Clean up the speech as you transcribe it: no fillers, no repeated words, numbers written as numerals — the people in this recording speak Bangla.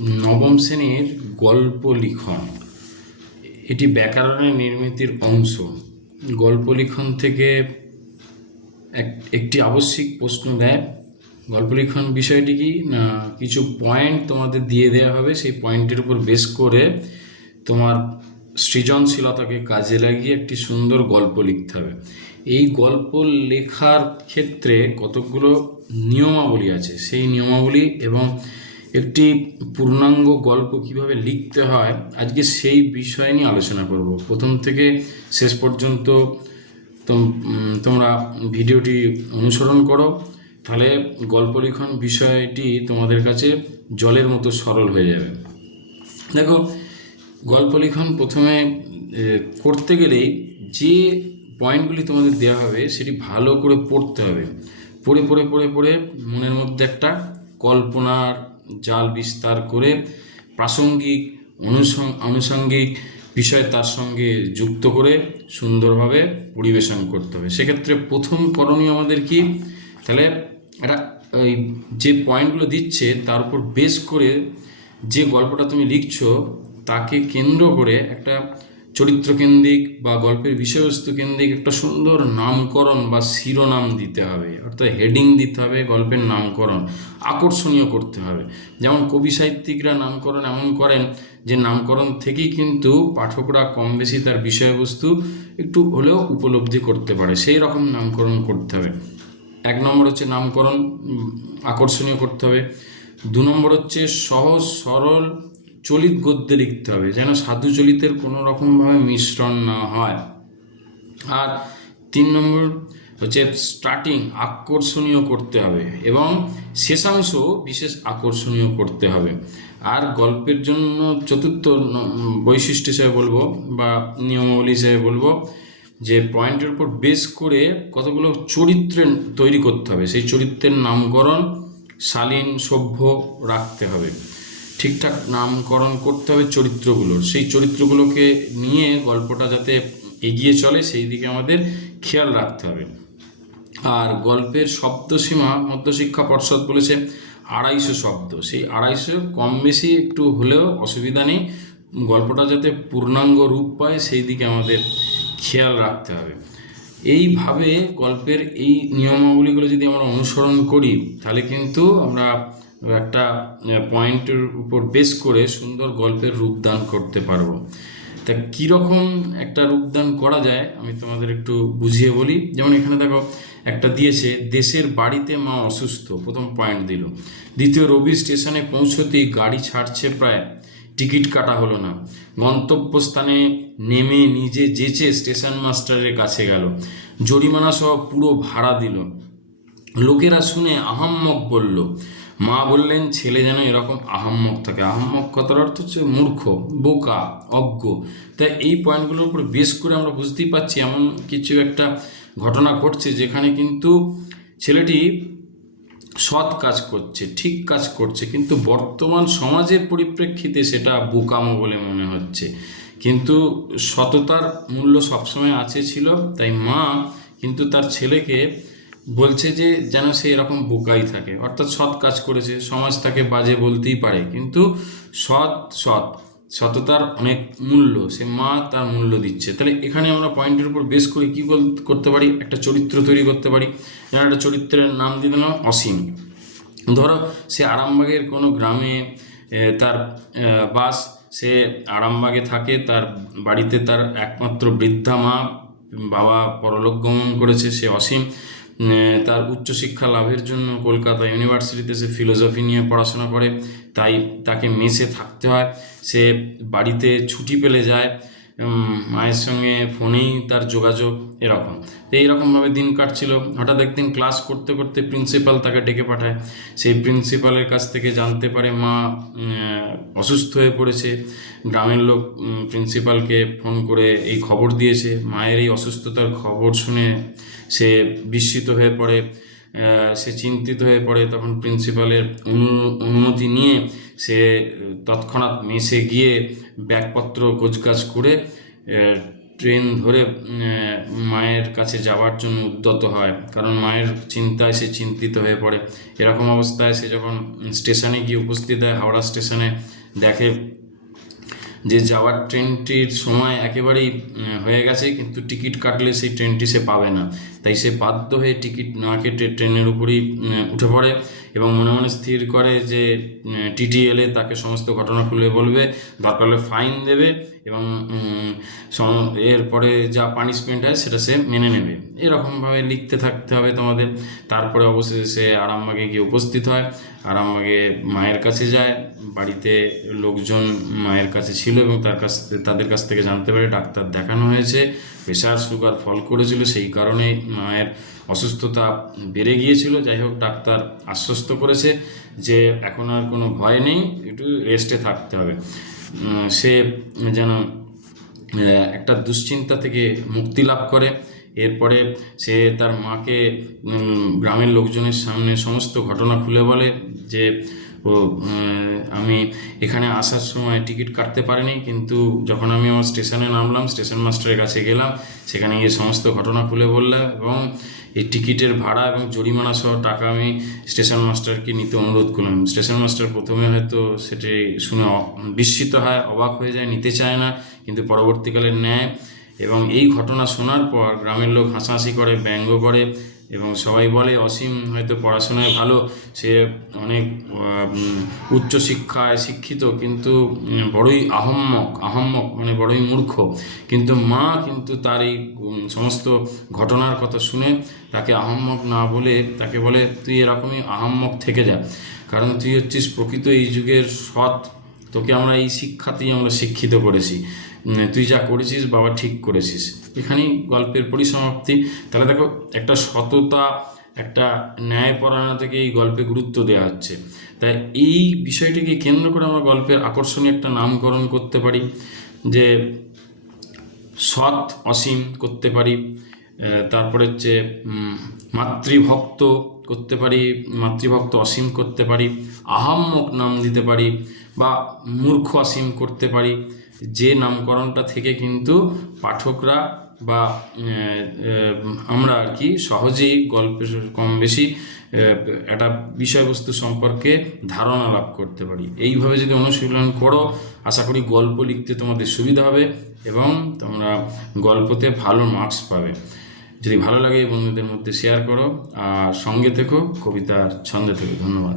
নবম শ্রেণীর গল্প লিখন, এটি ব্যাকরণের নির্মিতির অংশ। গল্প লিখন থেকে একটি আবশ্যিক প্রশ্ন দেয়। গল্প লিখন বিষয়টি কি না, কিছু পয়েন্ট তোমাদের দিয়ে দেওয়া হবে, সেই পয়েন্টের উপর বেস করে তোমার সৃজনশীলতাকে কাজে লাগিয়ে একটি সুন্দর গল্প লিখতে হবে। এই গল্প লেখার ক্ষেত্রে কতকগুলো নিয়মাবলী আছে, সেই নিয়মাবলী এবং একটি পূর্ণাঙ্গ গল্প কিভাবে লিখতে হয়, আজকে সেই বিষয় নিয়ে আলোচনা করব। প্রথম থেকে শেষ পর্যন্ত তোমরা ভিডিওটি অনুসরণ করো, তাহলে গল্প লিখন বিষয়টি তোমাদের কাছে জলের মতো সরল হয়ে যাবে। দেখো, গল্প লিখন প্রথমে করতে গেলেই যে পয়েন্টগুলি তোমাদের দেওয়া হবে সেটি ভালো করে পড়তে হবে। পড়ে পড়ে পড়ে পড়ে মনের মধ্যে একটা কল্পনার জাল বিস্তার করে প্রাসঙ্গিক আনুষঙ্গিক বিষয় তার সঙ্গে যুক্ত করে সুন্দরভাবে পরিবেশন করতে হবে। সেক্ষেত্রে প্রথম করণীয় আমাদের কি, তাহলে একটা ওই যে পয়েন্টগুলো দিচ্ছে তার উপর বেস করে যে গল্পটা তুমি লিখছো তাকে কেন্দ্র করে একটা চরিত্রকেন্দ্রিক বা গল্পের বিষয়বস্তু কেন্দ্রিক একটা সুন্দর নামকরণ বা শিরোনাম দিতে হবে, অর্থাৎ হেডিং দিতে হবে, গল্পের নামকরণ আকর্ষণীয় করতে হবে। যেমন কবি সাহিত্যিকরা নামকরণ এমন করেন যে নামকরণ থেকেই কিন্তু পাঠকরা কম বেশি তার বিষয়বস্তু একটু হলেও উপলব্ধি করতে পারে, সেই রকম নামকরণ করতে হবে। এক নম্বর হচ্ছে নামকরণ আকর্ষণীয় করতে হবে। দু নম্বর হচ্ছে সহজ সরল চলিত গদ্যে লিখতে হবে, যেন সাধু চলিতের কোনো রকমভাবে মিশ্রণ না হয়। আর তিন নম্বর হচ্ছে স্টার্টিং আকর্ষণীয় করতে হবে এবং শেষাংশ বিশেষ আকর্ষণীয় করতে হবে। আর গল্পের জন্য চতুর্থ বৈশিষ্ট্য হিসেবে বলবো বা নিয়মাবলী হিসেবে বলবো যে পয়েন্টের উপর বেস করে কতগুলো চরিত্র তৈরি করতে হবে, সেই চরিত্রের নামকরণ শালীন সভ্য রাখতে হবে, ঠিকঠাক নামকরণ করতে হবে চরিত্রগুলোর, সেই চরিত্রগুলোকে নিয়ে গল্পটা যাতে এগিয়ে চলে সেই দিকে আমাদের খেয়াল রাখতে হবে। আর গল্পের শব্দসীমা মধ্যশিক্ষা পর্ষদ বলেছে 250 শব্দ, সেই 250 কম বেশি একটু হলেও অসুবিধা নেই, গল্পটা যাতে পূর্ণাঙ্গ রূপ পায় সেই দিকে আমাদের খেয়াল রাখতে হবে। এইভাবে গল্পের এই নিয়মাবলীগুলো যদি আমরা অনুসরণ করি তাহলে কিন্তু আমরা একটা পয়েন্টের উপর বেস করে সুন্দর গল্পের রূপদান করতে পারবো। তা কীরকম একটা রূপদান করা যায় আমি তোমাদের একটু বুঝিয়ে বলি। যেমন এখানে দেখো একটা দিয়েছে, দেশের বাড়িতে মা অসুস্থ, প্রথম পয়েন্ট দিল। দ্বিতীয়, রবি স্টেশনে পৌঁছতেই গাড়ি ছাড়ছে প্রায়, টিকিট কাটা হলো না, গন্তব্যস্থানে নেমে নিজে যেচে স্টেশন মাস্টারের কাছে গেল, জরিমানা সহ পুরো ভাড়া দিল। লোকেরা শুনে আহাম্মক বলল, মা বললেন ছেলে যেন এরকম আহাম্মক থাকে। আহাম্মক কথার অর্থ হচ্ছে মূর্খ, বোকা, অজ্ঞ। তাই এই পয়েন্টগুলোর উপর বেস করে আমরা বুঝতেই পারছি এমন কিছু একটা ঘটনা ঘটছে যেখানে কিন্তু ছেলেটি সৎ কাজ করছে, ঠিক কাজ করছে, কিন্তু বর্তমান সমাজের পরিপ্রেক্ষিতে সেটা বোকামো বলে মনে হচ্ছে। কিন্তু সততার মূল্য সবসময় আছে ছিল, তাই মা কিন্তু তার ছেলেকে বলছে যে যেন সে এরকম বোকাই থাকে, অর্থাৎ সৎ কাজ করেছে, সমাজ তাকে বাজে বলতেই পারে, কিন্তু সততার অনেক মূল্য, সে মা তার মূল্য দিচ্ছে। তাহলে এখানে আমরা পয়েন্টের উপর বেস করে কী করতে পারি, একটা চরিত্র তৈরি করতে পারি। যেন একটা চরিত্রের নাম দিয়ে দিলাম অসীম। ধরো সে আরামবাগের কোনো গ্রামে তার বাস, সে আরামবাগে থাকে, তার বাড়িতে তার একমাত্র বৃদ্ধা মা, বাবা পরলোক গমন করেছে, সে অসীম। তার উচ্চশিক্ষা লাভের জন্য কলকাতা ইউনিভার্সিটিতে সে ফিলোসফি নিয়ে পড়াশোনা করে, তাই তাকে মেসে থাকতে হয়। সে বাড়িতে ছুটি পেলে যায়, মায়ের সঙ্গে ফোনেই তার যোগাযোগ, এরকম। তো এইরকমভাবে দিন কাটছিল। হঠাৎ একদিন ক্লাস করতে করতে প্রিন্সিপাল তাকে ডেকে পাঠায়। সেই প্রিন্সিপালের কাছ থেকে জানতে পারে মা অসুস্থ হয়ে পড়েছে। গ্রামের লোক প্রিন্সিপালকে ফোন করে এই খবর দিয়েছে। মায়ের এই অসুস্থতার খবর শুনে সে বিস্মিত হয়ে পড়ে, সে চিন্তিত হয়ে পড়ে। তখন প্রিন্সিপালের অনুমতি নিয়ে সে তৎক্ষণাৎ মেসে গিয়ে ব্যাগপত্র গোছগাছ করে ট্রেন ধরে মায়ের কাছে যাওয়ার জন্য উদ্যত হয়, কারণ মায়ের চিন্তায় সে চিন্তিত হয়ে পড়ে। এরকম অবস্থায় সে যখন স্টেশনে গিয়ে উপস্থিত হয়, হাওড়া স্টেশনে, দেখে যে যাওয়ার ট্রেনটির সময় একেবারেই হয়ে গেছে, কিন্তু টিকিট কাটলে সেই ট্রেনটি সে পাবে না। তাই সে বাধ্য হয়ে টিকিট না কেটে ট্রেনের উপরই উঠে পড়ে এবং মনে মনে স্থির করে যে টিটি এলে তাকে সমস্ত ঘটনা খুলে বলবে, দরকার হলে ফাইন দেবে এবং এরপরে যা পানিশমেন্ট হয় সেটা সে মেনে নেবে। এরকমভাবে লিখতে থাকতে হবে তোমাদের। তারপরে অবশেষে সে আরামবাগে গিয়ে উপস্থিত হয়, আরামবাগে মায়ের কাছে যায়। বাড়িতে লোকজন মায়ের কাছে ছিল এবং তাদের কাছ থেকে জানতে পারে ডাক্তার দেখানো হয়েছে, প্রেশার সুগার ফল করেছিল, সেই কারণেই মায়ের অসুস্থতা বেড়ে গিয়েছিল। যাই হোক, ডাক্তার আশ্বস্ত করেছে যে এখন আর কোনো ভয় নেই, একটু রেস্টে থাকতে হবে। সে যেন একটা দুশ্চিন্তা থেকে মুক্তি লাভ করে। এরপরে সে তার মাকে গ্রামের লোকজনের সামনে সমস্ত ঘটনা খুলে বলে যে আমি এখানে আসার সময় টিকিট কাটতে পারিনি, কিন্তু যখন আমি আমার স্টেশনে নামলাম, স্টেশন মাস্টারের কাছে গেলাম, সেখানে গিয়ে সমস্ত ঘটনা খুলে বললাম এবং এই টিকিটের ভাড়া এবং জরিমানা সহ টাকা আমি স্টেশন মাস্টারকে নিতে অনুরোধ করলাম। স্টেশন মাস্টার প্রথমে হয়তো সেটি শুনে বিস্মিত হয়, অবাক হয়ে যায়, নিতে চায় না, কিন্তু পরবর্তীকালে নেয়। এবং এই ঘটনা শোনার পর গ্রামের লোক হাসাহাসি করে, ব্যঙ্গ করে এবং সবাই বলে অসীম হয়তো পড়াশোনায় ভালো, সে অনেক উচ্চশিক্ষায় শিক্ষিত, কিন্তু বড়ই আহম্মক মানে বড়ই মূর্খ। কিন্তু মা কিন্তু তার এই সমস্ত ঘটনার কথা শুনে তাকে আহম্মক না বলে তাকে বলে, তুই এরকমই আহম্মক থেকে যা, কারণ তুই হচ্ছিস প্রকৃত এই যুগের সৎ, তোকে আমরা এই শিক্ষাতেই আমরা শিক্ষিত করেছি, তুই যা করেছিস বাবা ঠিক করেছিস। এখানেই গল্পের পরিসমাপ্তি। তাহলে দেখো, একটা সততা, একটা ন্যায়পরায়ণতা থেকে এই গল্পে গুরুত্ব দেওয়া হচ্ছে। তাই এই বিষয়টিকে কেন্দ্র করে আমরা গল্পের আকর্ষণীয় একটা নামকরণ করতে পারি, যে সৎ অসীম করতে পারি, তারপরে হচ্ছে মাতৃভক্ত করতে পারি, মাতৃভক্ত অসীম করতে পারি, আহাম্মক নাম দিতে পারি, বা মূর্খ অসীম করতে পারি। যে নামকরণটা থেকে কিন্তু পাঠকরা বা আমরা আর কি সহজেই গল্পের কম বেশি একটা বিষয়বস্তু সম্পর্কে ধারণা লাভ করতে পারি। এইভাবে যদি অনুশীলন করো, আশা করি গল্প লিখতে তোমাদের সুবিধা হবে এবং তোমরা গল্পতে ভালো মার্কস পাবে। যদি ভালো লাগে বন্ধুদের মধ্যে শেয়ার করো, আর সঙ্গে থেকো, কবিতার ছন্দে থেকো। ধন্যবাদ।